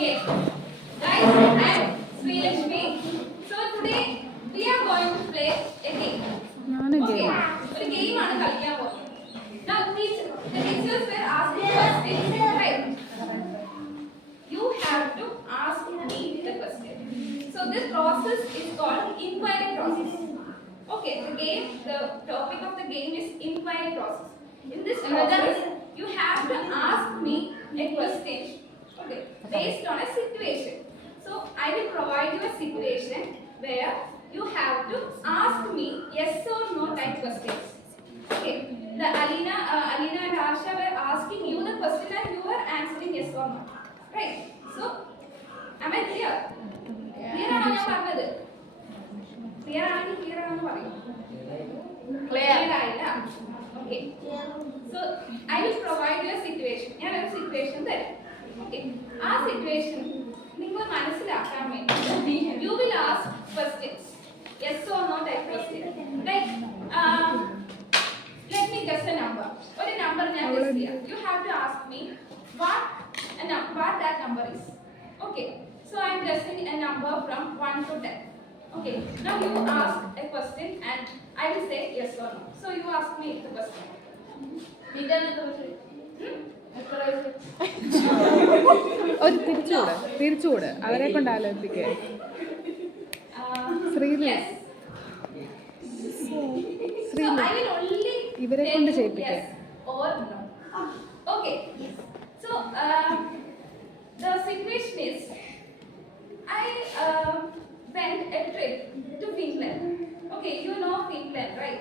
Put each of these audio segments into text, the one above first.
Okay, guys, I'm Sri Lakshmi. So today we are going to play a game. Okay, a game ആണ് കളിക്കാൻ പോകുന്നത്. Now the teachers were asking questions, right? You have to ask me the question. So this process is called inquiry process. Okay, the topic of the game is inquiry process. In this process, you have to ask me a question. Okay, based on a situation. So I will provide you a situation where you have to ask me yes or no type questions. Okay, the Alina and Asha were asking you the question and you were answering yes or no. Right? So, am I clear? Clear ആണോ ഞാൻ പറഞ്ഞത്? Clear ആണെങ്കിൽ clear ആണെന്ന് പറയൂ. Clear ആയില്ല? Okay. So, I will provide you a situation. ഞാൻ ഒരു situation തരാം. Okay. ആ situation നിങ്ങൾ മനസ്സിലാക്കാൻ വേണ്ടി you will ask questions. Yes or no type question. Like, let me guess a number. ഒരു number ഞാൻ guess ചെയ്യാം. You have to ask me what that number is. Okay. So I am guessing a number from 1 to 10. Okay. Now you ask a question and I will say yes or no. So you ask me the question. ഒരു തിരിച്ചുകൂടെ അവരെ കൊണ്ട് ആലോചിപ്പിക്കേ ഇവരെ കൊണ്ട് ചെയ്യിപ്പിക്കേ. Okay. So the situation is I went a trip to Finland. Okay, you know Finland, right?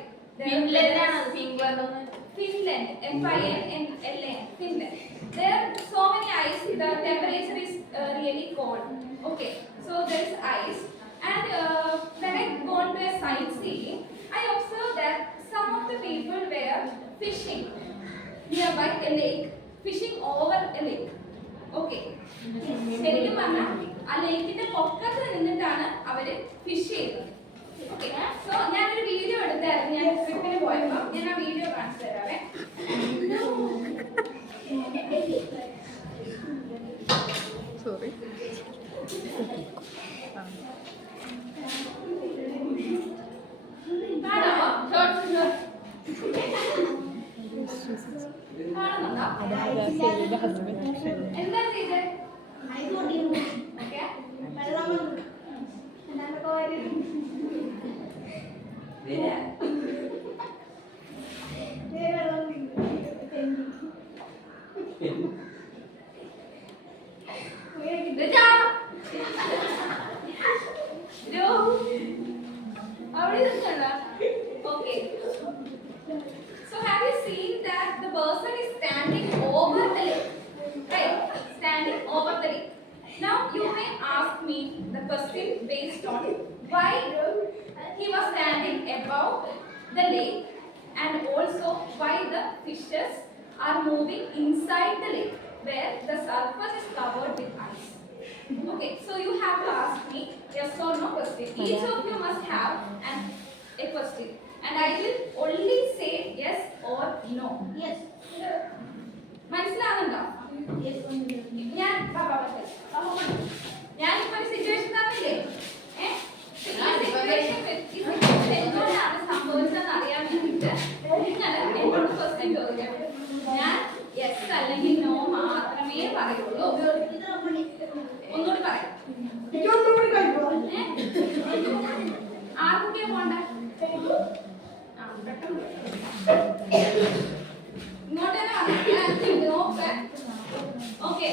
Finland, F-I-N-L-A-N, Finland. There are so many ice. The temperature is really cold. Okay, so there is ice. And when I gone to a sightseeing, I observed that some of the people were fishing nearby a lake, fishing over a lake. Okay. ശരിക്കും പറഞ്ഞാൽ ആ ലേക്കിന്റെ പൊക്കത്ത് നിന്നിട്ടാണ് അവര് fish ചെയ്തത്. Okay, so ഞാനൊരു video എടുത്തായിരുന്നു. ഞാൻ ട്രിപ്പിന് പോയപ്പോൾ ഞാൻ ആ വീഡിയോ കാണിച്ചു തരാവേ. സോറി. കാണാമോ? എന്താ ചെയ്തത്? Okay. So have you seen that the person is standing over the lake? Right? Standing over the lake. Now you may ask me the question based on why he was standing above the lake and also why the fishes are moving inside the lake where the surface is covered with ice. Okay, so you have to ask me yes or no question. Each of you must have a question and I will only say yes or no. Yes. മനസ്സിലാവുന്നുണ്ടോ? ഞാനിപ്പോ ഒരു situation തന്നില്ലേ? എന്തുകൊണ്ടാണ് സംഭവിച്ചതെന്ന് അറിയാൻ വേണ്ടിട്ട് നിങ്ങൾ എന്നോട് ക്വസ്റ്റ്യൻ ചോദിക്കാം. ഞാൻ യെസ് അല്ലെങ്കിൽ നോ മാത്രമേ പറയുള്ളൂ. ഒന്നുകൂടി പറയാം. ആർക്കൊക്കെയാ പോണ്ട? ഇങ്ങോട്ടേ നോക്കാം. Okay,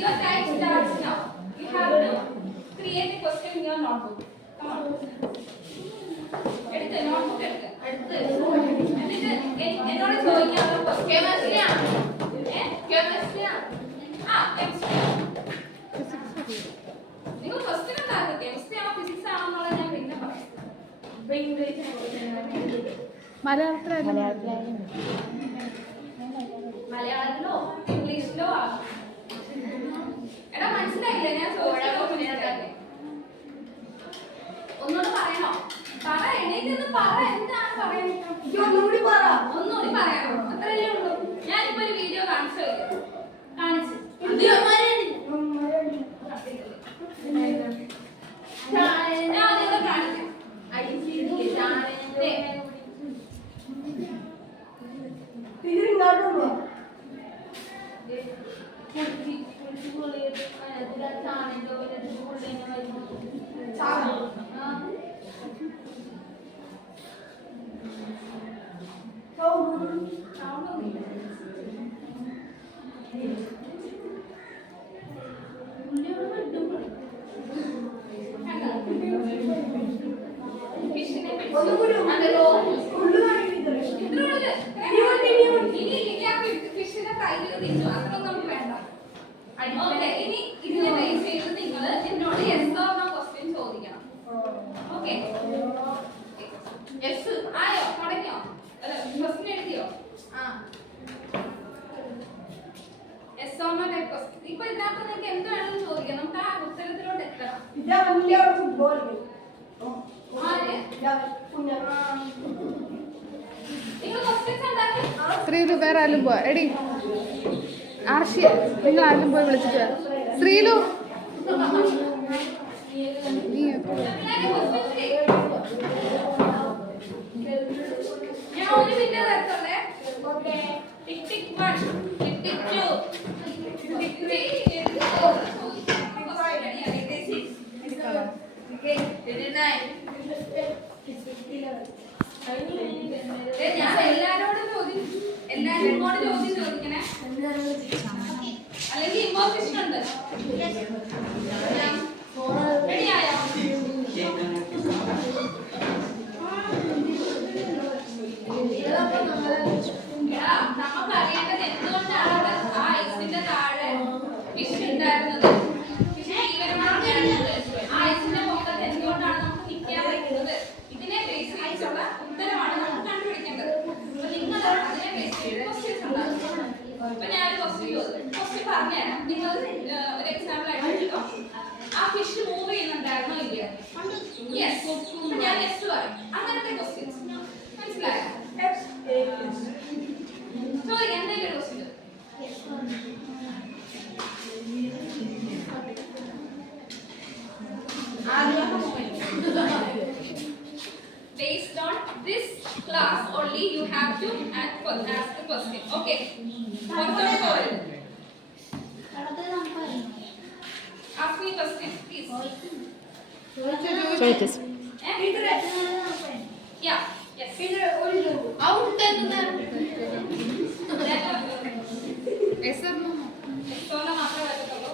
your time starts now. You have to create a question in your notebook. Come on. എടുത്ത് notebook എടുത്ത്. എന്നിട്ട് എന്നോട് ചോദിക്കാനുള്ള question. Chemistry ആണ്. Chemistry ആണ്. Chemistry. നിങ്ങൾ question ഉണ്ടാക്കുക. Chemistry ആണോ physics ആണോ എന്നുള്ളത് ഞാൻ പിന്നെ പറയാം. മലയാളത്തിലോ ഇംഗ്ലീഷിലോ എടാ മനസ്സിലായില്ല ഞാൻ ഒന്നുകൂടി പറയണോ? പറ, എണീറ്റൊന്ന് പറ. എന്താണ് പറയുന്നത്? ഒന്നുകൂടി പറയാമോ? അത്രയല്ലേ ഉള്ളൂ. ഞാനിപ്പോ ഒരു വീഡിയോ കാണിച്ചു. ഇനി ഇതിനെ ബേസ് ചെയ്ത് നിങ്ങൾ എന്നോട് yes or no ക്വസ്റ്റ്യൻ ചോദിക്കണം. ഓക്കെ യെസ് ആയോ? തുടങ്ങിയോ? ക്വസ്റ്റ്യൻ എഴുതിയോ? Yes or no type question. ഇപ്പൊ ഇതിനകത്ത് നിങ്ങൾക്ക് എന്ത് വേണമെന്ന് ചോദിക്കാം. നമുക്ക് ആ ഉത്തരത്തിലോട്ട് എത്തണം. നിങ്ങൾ ക്വസ്റ്റ്യൻസ് ഉണ്ടാക്കി ശ്രീലു വേറെ ആരും പോവാ. എടി ആർഷ്യ നിങ്ങൾ ആരും പോയി വിളിച്ചിട്ട് വാ. ശ്രീലു നീ ഞാൻ ഒരു മിനിറ്റ് തരത്തുള്ളേ. ടിക് ടിക് 1 ടിക് ടിക് 2 ടിക് 3 ഞാൻ എല്ലാരോടും ചോദ്യം ചോദിക്കണേ, അല്ലെങ്കിൽ ഇമോഷൻ ഉണ്ട്. റെഡിയായോ? നമുക്ക് അറിയേണ്ടത് എന്തുകൊണ്ടാണ് അവിടെ ആ ഐസിന്റെ താഴെ ഫിഷ് ഉണ്ടായിരുന്നത്, ഫിഷ് ജീവനമായിരുന്നത്, ആ ഐസിന്റെ പൊക്കത്ത് എന്തുകൊണ്ടാണ് നമുക്ക് നിൽക്കാൻ പറ്റുന്നത്, ഇതിനെ ബേസ് ചെയ്തിട്ടുള്ള ഉത്തരമാണ് നമുക്ക് കണ്ടുപിടിക്കേണ്ടത്. അപ്പൊ നിങ്ങൾ അതിനെ ബേസ് ചെയ്ത് ക്വസ്റ്റ്യൻസ് ഉണ്ടാകും. അപ്പൊ ഞാനൊരു ക്വസ്റ്റ്യൻ പറഞ്ഞുതരാം. നിങ്ങൾ ഒരു എക്സാമ്പിൾ ആയിട്ട് എടുത്തോ. ആ ഫിഷ് മൂവ് ചെയ്യുന്നുണ്ടായിരുന്നോ ഇല്ലയോ? യെസ്. ഞാൻ യെസ് പറയും. അങ്ങനത്തെ ക്വസ്റ്റ്യൻസ് മനസ്സിലായോ? ചോദിക്കാം എന്തെങ്കിലും question. Based on this class only, you have to ask the question. Okay. For the poll. Ask me question, please. ചോദിച്ചു. Yeah. Yes. Out Yes or no? Sona മാത്രമേ പറ്റത്തുള്ളൂ.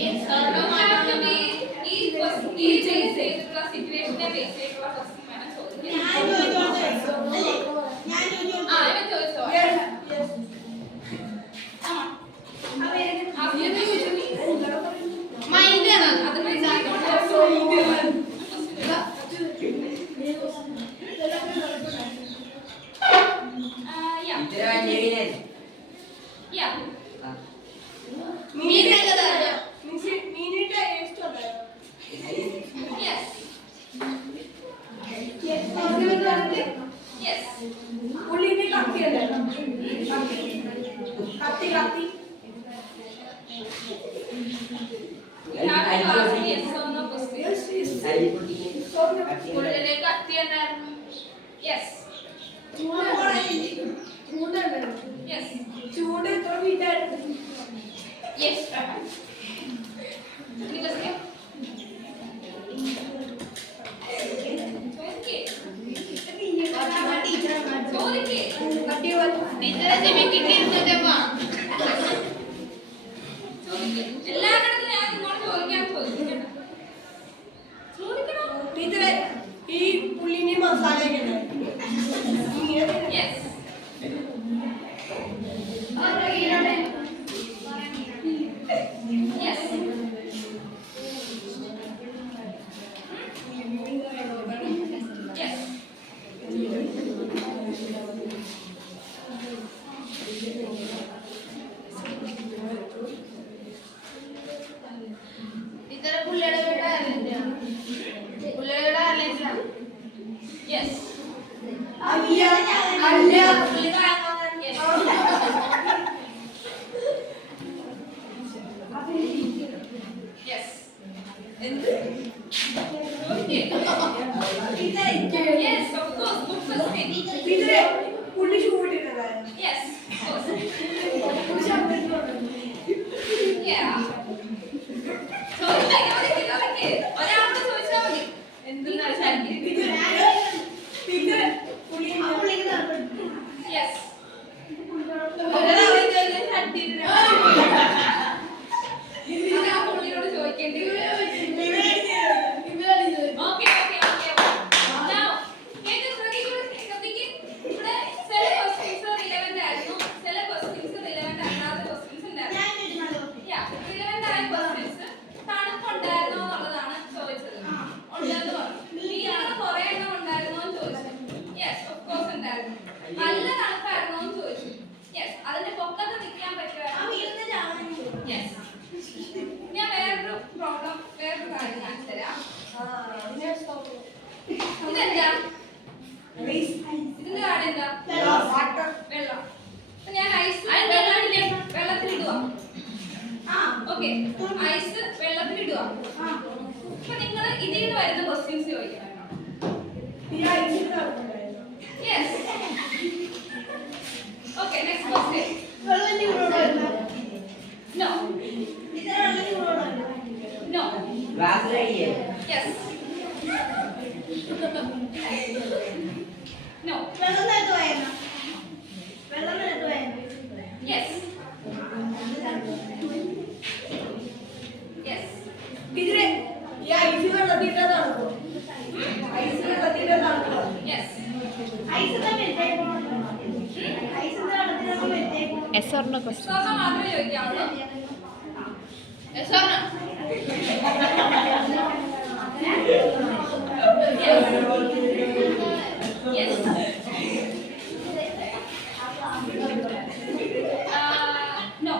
Yes or no have to be ഈ base ചെയ്തിട്ടുള്ള സിറ്റുവേഷനെ base ചെയ്തിട്ടുള്ള question വേണം ചോദിക്കാൻ. ഇവൻ ചോദിച്ചോ? അത് ആ പുള്ളിയോട് ചോദിക്കേണ്ടി വരും. Okay. Now, ശ്രദ്ധിക്ക്. ഇവിടെ ചില questions relevant ആയിരുന്നു, ചില questions relevant അല്ലാത്ത questions ഉണ്ടായിരുന്നു. Yeah, relevant ആയ questions തണുപ്പുണ്ടായിരുന്നോ എന്നുള്ളതാണ് ചോദിച്ചത്. ഉണ്ടെന്ന് പറഞ്ഞു. നീളം കുറേ എണ്ണം ഉണ്ടായിരുന്നോ എന്ന് ചോദിച്ചു. Yes, of course ഉണ്ടായിരുന്നു. നല്ല തണുപ്പായിരുന്നോ എന്ന് ചോദിച്ചു. Yes, അതിന്റെ പൊക്കത്ത് നിൽക്കാൻ പറ്റുമായിരുന്നു. Yes. ഞാൻ വേറൊരു കാര്യം കാണിച്ചു തരാം. ഇതെന്താ? ഇതിന്റെ കാര്യം എന്താ? വെള്ളം. അപ്പൊ ഞാൻ ഐസ് വെള്ളത്തിലിടുക. ഓക്കെ, ഐസ് വെള്ളത്തിലിടുക. അപ്പൊ നിങ്ങൾ ഇതിൽ നിന്ന് വരുന്ന ക്വസ്റ്റ്യൻസ് ചോദിക്കണം. Yes. Okay, next question. No. No. Yes. No. Yes. Yes. Yes. Yes or no question? സ്വർണ്ണം മാത്രമേ ചോദിക്കാവുള്ളൂ. Yes or no? Yes. No.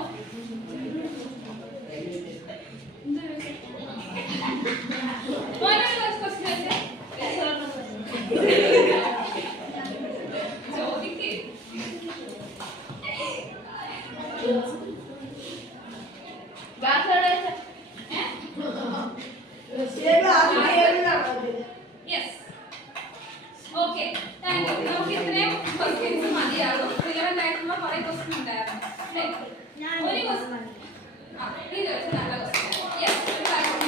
What are those questions? Yes or no? ചോദിക്ക്. Yes. Okay. Thank you. നമുക്ക് ഇത്രയും questions മതിയാകും. relevant ആയിട്ടുള്ള കുറേ questions ഉണ്ടായിരുന്നു. അല്ലേ? ഒരു question. ഇത് വെച്ച് നല്ല question. Yes.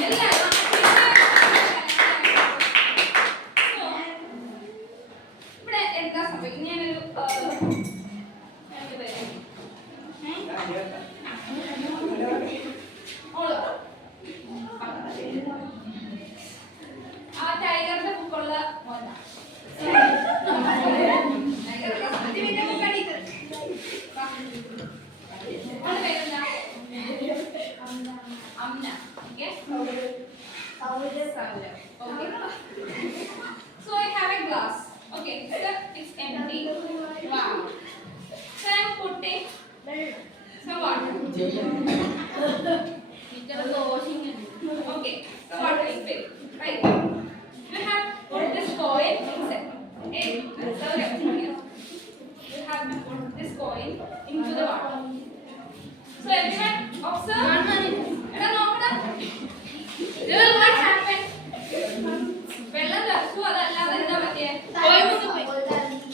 എല്ലാവരും. So, ഇവിടെ എന്താ സംഭവിക്കുന്നത്? ഞാനൊരു ആ ടൈഗറിന്റെ ബുക്കുള്ള മോനാ. So I have a glass. Okay, so it's empty. Wow. So I'm putting some water. Okay, so water is filled. Right. You have put this coin inside. Okay, so you have to put this coin into the water. So everyone observe. What happened? വെള്ളം തറച്ചു, അതല്ലാതെ എന്താ പറ്റിയേ?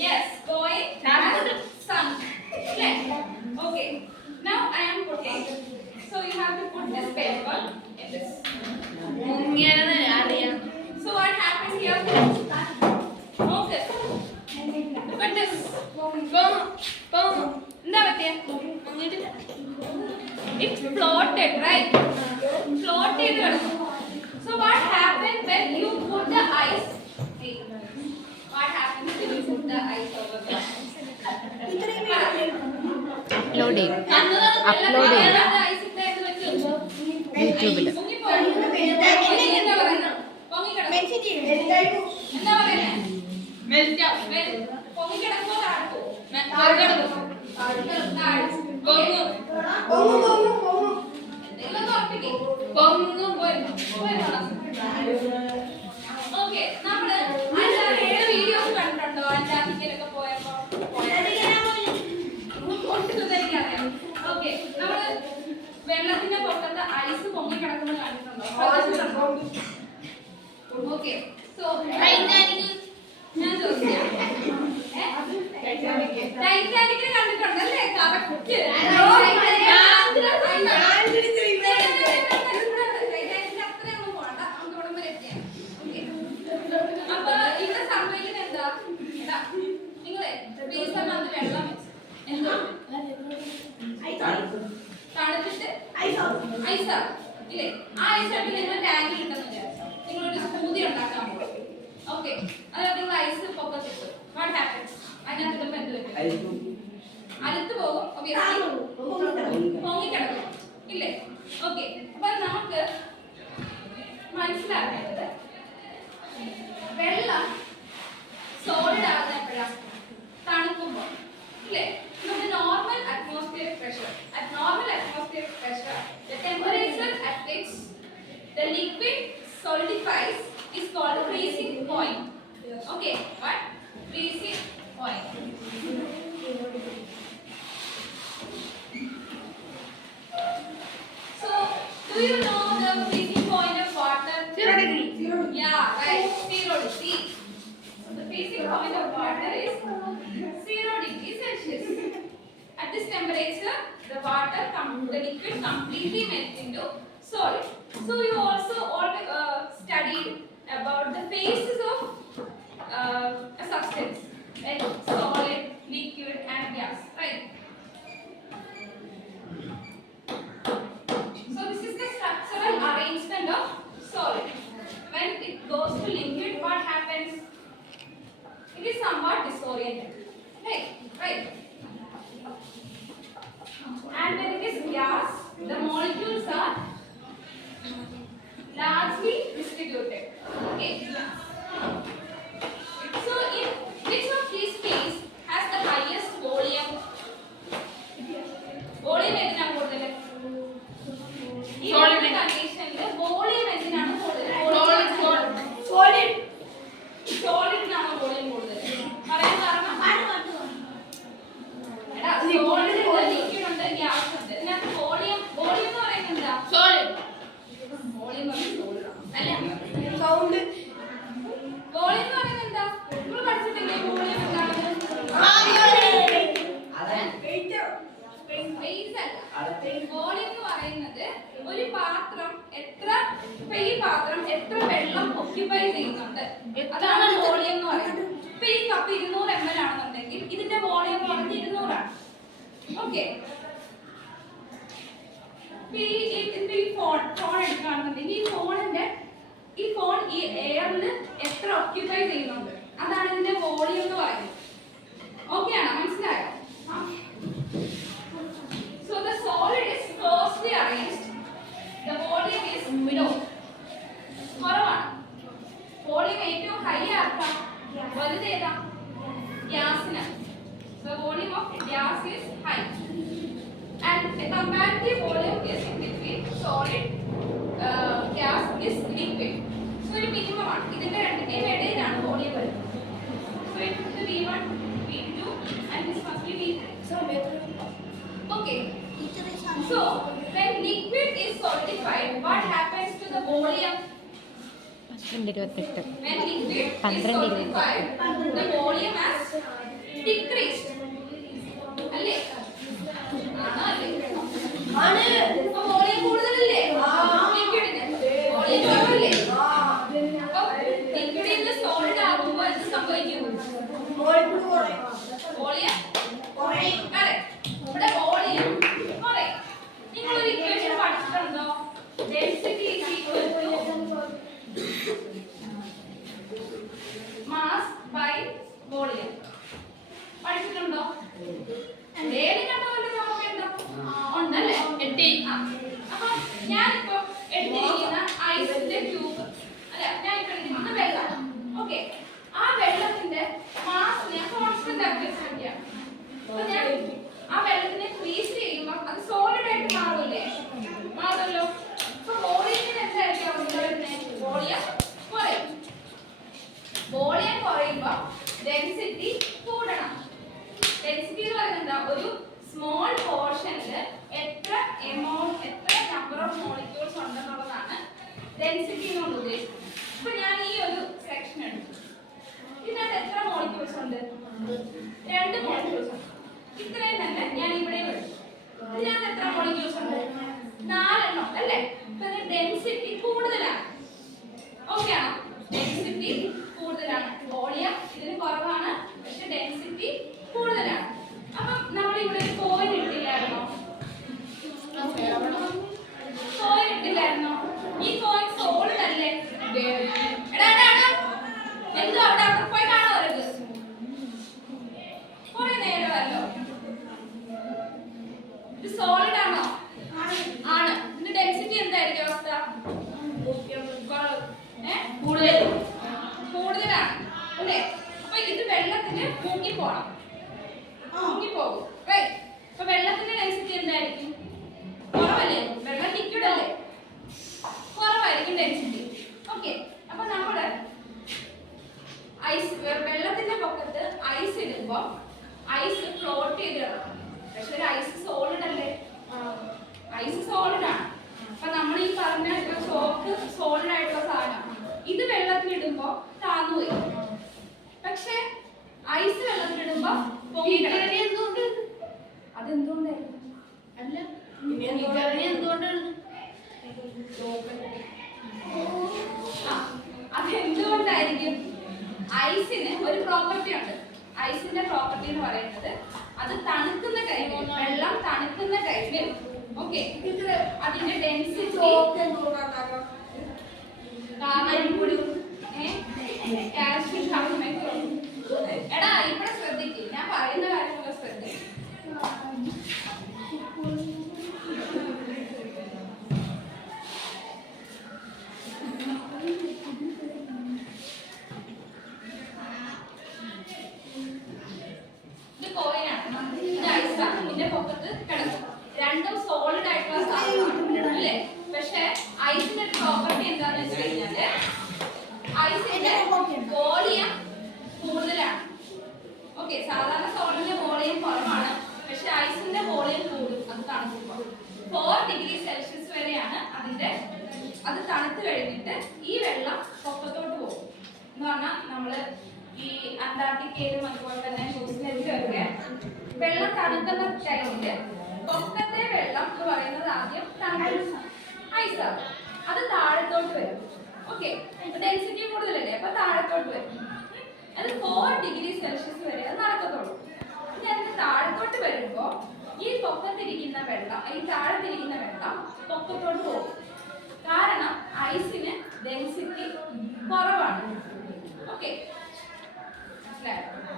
Yes, coin has sunk. Okay. Now I am putting. So you have to put this paper in this. So what happened here? Okay. Look at this. എന്താ പറ്റിയേ? It floated, right? Float ചെയ്ത് കിടന്നു. So what happened when you put the ice? Hey, what happens when you put the ice over there? Upload ചെയ്യും. Ice ഇട്ടേക്ക് വെച്ചു. യൂട്യൂബിൽ. എന്താ പറയുന്നത്? എന്താ പറയുന്നത്? പൊങ്ങിക്കിടക്കുമോ താഴ്ത്തോ? എന്തെങ്കിലും ഉറപ്പിക്കേ. ഓക്കെ, നമ്മള് അഞ്ചാറ് വീഡിയോസ് കണ്ടിട്ടുണ്ടോ? അഞ്ചാറിക്കലൊക്കെ പോയപ്പോ ഓക്കെ, നമ്മള് വെള്ളത്തിന്റെ പുറത്തത്തെ ഐസ് പൊങ്ങി കിടക്കുന്നത് കണ്ടിട്ടുണ്ടോ? ഓക്കെ, സോ ഞാൻ ചോദിക്കാം, ടൈറ്റാനിക്കിനെ കണ്ടിട്ടുണ്ടല്ലേ? കറക്റ്റ്. അപ്പൊ ഇവിടെ സംഭവിക്കുന്നത് എന്താ? നിങ്ങളെ ഫ്രീസറിനകത്ത് വെള്ളം വെച്ച് എന്തോ ഐസാണ് ഇല്ലേ? ആ ഐസായിട്ട് നിങ്ങൾ ടാങ്കിൽ ഇട്ടെന്ന് വിചാരിച്ചോ, നിങ്ങളൊരു സ്മൂതി ഉണ്ടാക്കാൻ പോകും. ഓക്കെ, അതായത് നിങ്ങൾ ഐസ് പൊക്കത്തിട്ടു. What happens? അതിനകത്ത് ഇടുമ്പോൾ എന്ത് പറ്റും? അടുത്ത് പോകും, പൊങ്ങിക്കിടക്കും ഇല്ലേ? ഓക്കെ, അപ്പൊ നമുക്ക് മനസ്സിലാക്കേണ്ടത് വെള്ളം സോളിഡ് ആകുന്ന എപ്പോഴാണ്? തണുക്കുമ്പോൾ ഇല്ലേ? നമ്മുടെ normal atmospheric pressure, at normal atmospheric pressure, the temperature at which the liquid solidifies is called freezing point. Okay, what? Freezing point. So, do you know the freezing point of water? 0 degree. Yeah, right. 0 degree. So the freezing point of water is 0 degree Celsius. At this temperature, the the liquid completely melts into solid. So you also studied about the phases of a substance, like solid, liquid, and gas, right? So this is the structural arrangement of solid. When it goes to liquid, what happens? It is somewhat disoriented. Right. And when it is gas, the molecules are largely distributed. Okay. So in which of these phases has the highest volume? Volume എന്തിനാണ് കൂടുതൽ? ഈ കണ്ടീഷനിൽ volume എന്തിനാണ് കൂടുതൽ? Solid. സോളിഡിനാണ് volume കൂടുതൽ. പറയാൻ കാരണം എടാ, ലിക്വിഡ് ലിക്വിഡ് ഉണ്ട്, ഗ്യാസ് ഉണ്ട്. ഇതിനകത്ത് വോളിയം എന്ന് പറയുന്നത് എന്താ? Solid. വോളിയം എന്ന് പറയുന്നത് അല്ല, Sound. വോളിയം എന്ന് പറയുന്നത് എന്താ? നിങ്ങൾ പഠിച്ചിട്ടില്ലേ വോളിയം എന്താണെന്ന്? Space അല്ല. വോളിയം എന്ന് പറയുന്നത് ഒരു പാത്രം എത്ര, ഇപ്പൊ ഈ പാത്രം എത്ര വെള്ളം ഒക്യുപ്പൈ ചെയ്യുന്നുണ്ട്, അതാണ് വോളിയം എന്ന് പറയുന്നത്. ഇപ്പൊ ഈ കപ്പ് 200 ml ആണെന്നുണ്ടെങ്കിൽ ഇതിന്റെ വോളിയം എന്ന് പറഞ്ഞാൽ 200 ആണ്. ഓക്കെ, ഈ ഫോൺ എടുക്കുകയാണെന്നുണ്ടെങ്കിൽ ഈ ഫോൺ ഈ എയറിൽ എത്ര ഒക്യുപ്പൈ ചെയ്യുന്നുണ്ട്, അതാണ് ഇതിന്റെ വോളിയം എന്ന് പറയുന്നത്. ഓക്കെ ആണോ? മനസ്സിലായോ? So the solid is closely arranged. The volume is below. കുറവാണ്. വോളിയം ഏറ്റവും ഹൈ ആക്കാം, വലുത് ഏതാ? ഗ്യാസിന്. The volume of gas is high. And the comparative volume is between solid, gas is liquid. So ഒരു മിനിമം ആണ്. ഇതിന്റെ രണ്ടിന്റെയും ഇടയിലാണ് വോളിയം വരുന്നത്. So it is V1, V2 and this must be V3. Okay. So when liquid is solidified, what happens to the volume? When liquid is solidified, the volume has decreased. അല്ലേ? ആണോ അല്ലേ? അപ്പോൾ volume കൂടുതലല്ലേ ലിക്വിഡിന്? Volume കുറവല്ലേ? അപ്പോൾ ലിക്വിഡിൽ നിന്ന് solid ആകുമ്പോൾ എന്ത് സംഭവിക്കും? വോളിയം കുറയും. ഇവിടെ വോളിയം കുറയും. നിങ്ങളൊരു ഇക്വേഷൻ പഠിച്ചിട്ടുണ്ടോ? Density is equal to mass by volume. പഠിച്ചിട്ടുണ്ടോ? ഏത് കണ്ടവരുടെ നോക്കണ്ടോ? ഉണ്ടല്ലേ? അപ്പൊ ഞാനിപ്പോ എടുത്തിരിക്കുന്ന ഐസിന്റെ ക്യൂബ്, അല്ല ഞാനിപ്പോ എടുത്തിരിക്കുന്ന വെള്ളം. ഓക്കെ, ആ വെള്ളത്തിന്റെ മാസ് ഞാൻ കോൺസ്റ്റന്റ് ആക്കി വെച്ചിരിക്കാം. അപ്പൊ ഞാൻ ആ വെള്ളത്തിനെ ഫ്രീസ് ചെയ്യുമ്പോൾ അത് സോളിഡ് ആയിട്ട് മാറില്ലേ? മാറുമല്ലോ. അപ്പൊ വോളിയത്തിന് എന്തായിരിക്കും അവസ്ഥ വരുന്നത്? വോളിയം കുറയും. വോളിയം കുറയുമ്പോൾ ഡെൻസിറ്റി കൂടണം. ഡെൻസിറ്റി എന്ന് പറയുന്നത് എന്താ? ഒരു സ്മോൾ പോർഷനിൽ എത്ര number of molecule milk. Okay. അതിന്റെ ഡെൻസിറ്റി കാൽഷ്യം കാർബണേറ്റ്. എടാ ഇവിടെ ശ്രദ്ധിക്ക്, ഞാൻ പറയുന്ന കാര്യങ്ങളൊക്കെ ശ്രദ്ധിക്കും. ഇത് കോയിനാണ്, ഇത് ഐസാണ്. ഇതിന്റെ പൊക്കത്ത് കിടക്കും. രണ്ടും സോളിഡ് ആയിട്ടുള്ള സാധനമാണ് അല്ലേ? പക്ഷെ ഐസിന്റെ ഒരു പ്രോപ്പർട്ടി എന്താണെന്ന് വെച്ച് കഴിഞ്ഞാല് ഐസിന്റെ വോളിയം കൂടുതലാണ്. ഓക്കെ, സാധാരണ സോളിന്റെ വോളിയം കുറവാണ്, പക്ഷെ ഐസിന്റെ വോളിയം കൂടും. അത് തണുക്കുമ്പോൾ 4 ഡിഗ്രി സെൽഷ്യസ് വരെയാണ് അതിന്റെ. അത് തണുത്ത് കഴിഞ്ഞിട്ട് ഈ വെള്ളം പൊക്കത്തോട്ട് പോകും. എന്ന് പറഞ്ഞാൽ നമ്മള് ഈ അന്റാർട്ടിക്കയിലും അതുപോലെ തന്നെ ന്യൂസിലൻഡിലും ഒക്കെ വെള്ളം തണുക്കുന്ന ടൈമില് പൊക്കത്തെ വെള്ളം എന്ന് പറയുന്നത് ആദ്യം ഐസാണ്. അത് താഴത്തോട്ട് വരും. ഓക്കെ, ഡെൻസിറ്റി കൂടുതലല്ലേ, അപ്പൊ താഴത്തോട്ട് വരും. അത് 4 ഡിഗ്രി സെൽഷ്യസ് വരെ അത് നടക്കത്തുള്ളൂ. ഇനി അതിന് താഴത്തോട്ട് വരുമ്പോ ഈ പൊക്കത്തിരിക്കുന്ന വെള്ളം, ഈ താഴത്തിരിക്കുന്ന വെള്ളം പൊക്കത്തോട്ട് പോകും. കാരണം ഐസിന് ഡെൻസിറ്റി കുറവാണ്. ഓക്കെ,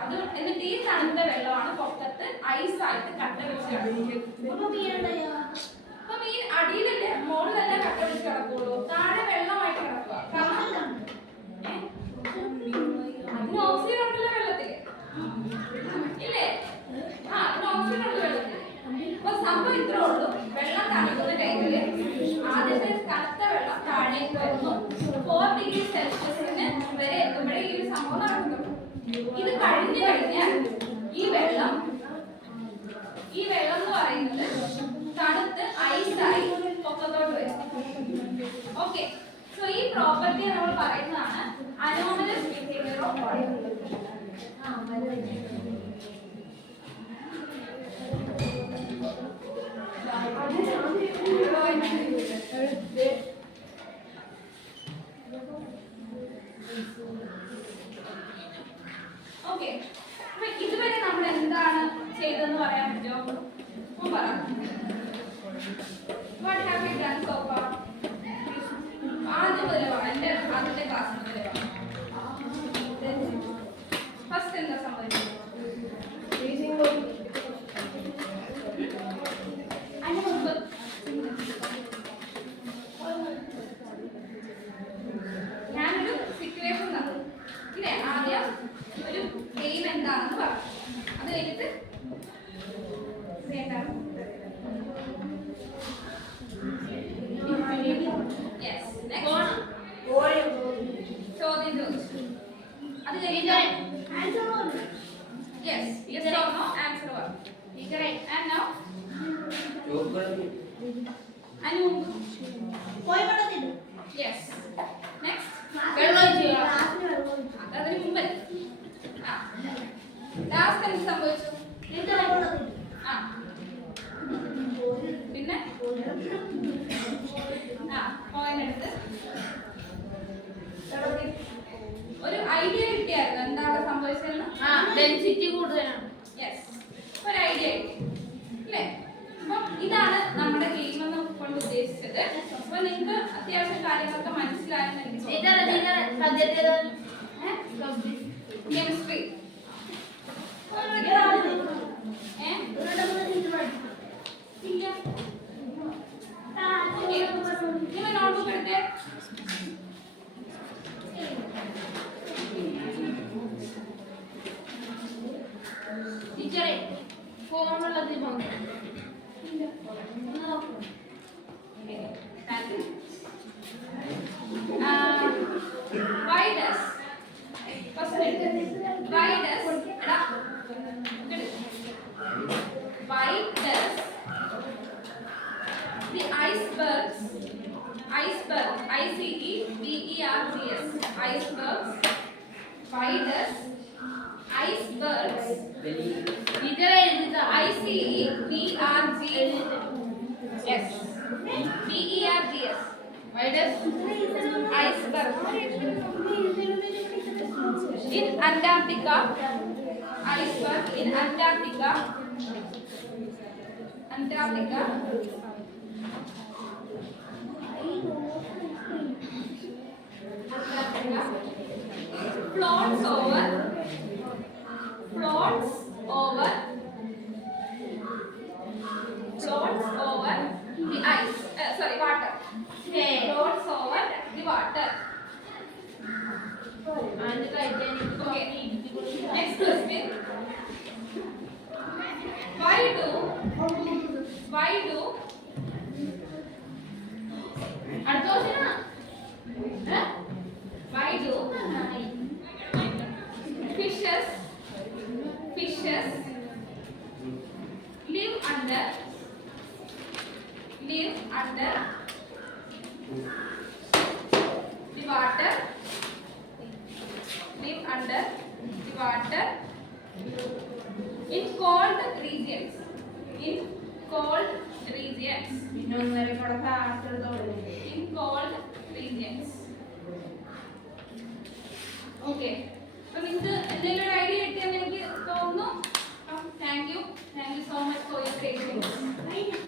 അത് എന്നിട്ട് ഈ തണുത്ത വെള്ളമാണ് പൊക്കത്ത് ഐസായിട്ട് കട്ട പിടിച്ച് കിടക്കുന്നത്. അപ്പൊ മീൻ അടിയിലല്ലേ, മുകളിലല്ലേ കട്ട പിടിച്ച് കിടക്കുള്ളൂ, താഴെ വെള്ളമായിട്ട് കിടക്കുക. അതിന് ഓക്സിജൻ ഉണ്ടല്ലോ വെള്ളത്തില്, ഇല്ലേ? അതിന് ഓക്സിജൻ ഉണ്ട് വെള്ളത്തില്. അപ്പൊ സംഭവം ഇത്രേ ഉള്ളൂ. വെള്ളം തണുക്കുന്ന ടൈമില് ആദ്യത്തെ തണുത്ത വെള്ളം താഴേക്ക് വരുന്നു. 4 ഡിഗ്രി സെൽഷ്യസിന് വരെ എത്തുമ്പോഴേ ഈ ഒരു സംഭവം നടക്കുന്നുള്ളൂ. ഇത് കഴിഞ്ഞു കഴിഞ്ഞാൽ ഈ വെള്ളം എന്ന് പറയുന്നത് തണുത്ത് ഐസായി പൊക്കത്തോട്ട് വരും. ഓക്കെ, സോ ഈ പ്രോപ്പർട്ടി നമ്മൾ പറയുന്നതാണ് anomalous behaviour of water. Okay, അപ്പൊ ഇതുവരെ നമ്മൾ എന്താണ് ചെയ്തതെന്ന് പറയാൻ പറ്റുമോ? പറ. What have we done so far? ആദ്യം മുതലേ പറ, എൻ്റെ ആദ്യത്തെ ക്ലാസ് മുതലേ പറ. ഫസ്റ്റ് എന്താ സംഭവിച്ചത്? അതിന് മുമ്പ് ഞാനൊരു സിറ്റുവേഷൻ തന്നു, ഇല്ലേ? ആദ്യം ഒരു ഗെയിം എന്താണെന്ന് പറഞ്ഞു. അത് കഴിഞ്ഞിട്ട് ചോദ്യം ചോദിച്ചു. അത് കഴിഞ്ഞിട്ട് yes, yes or no, answer what? And now Anu. Yes. Next. അതിന് മുമ്പ് ലാസ്റ്റ് എന്ത് സംഭവിച്ചു? പിന്നെ പോയിന്റ് എടുത്ത് ഒരു ഐഡിയ കിട്ടിയായിരുന്നു എന്താണ് സംഭവിച്ചതെന്ന്. ഡെൻസിറ്റി കൂടുതലാണ്. യെസ്, ഒരു ഐഡിയ കിട്ടി അല്ലേ? അപ്പം ഇതാണ് നമ്മുടെ ഗെയിം എന്ന് കൊണ്ട് ഉദ്ദേശിച്ചത്. അപ്പൊ നിങ്ങൾക്ക് അത്യാവശ്യം കാര്യങ്ങളൊക്കെ മനസ്സിലായെന്ന് എനിക്ക് കെമിസ്ട്രി നോട്ട്ബുക്ക് എടുത്തേ. ടീച്ചറെ ഫോമുള്ളത് why does the icebergs why does icebergs why does iceberg in Antarctica Antarctica. Antarctica floats over the ice. Sorry, water. Floats over the water. And Titanic. Okay. Next question. Why do അടുത്ത ക്വസ്റ്റ്യനാ why do fishes live under the water in cold regions in cold regions okay അപ്പോൾ നിങ്ങൾക്ക് എന്തെങ്കിലും ഒരു idea കിട്ടിയെന്ന് എനിക്ക് തോന്നുന്നു thank you so much for your patients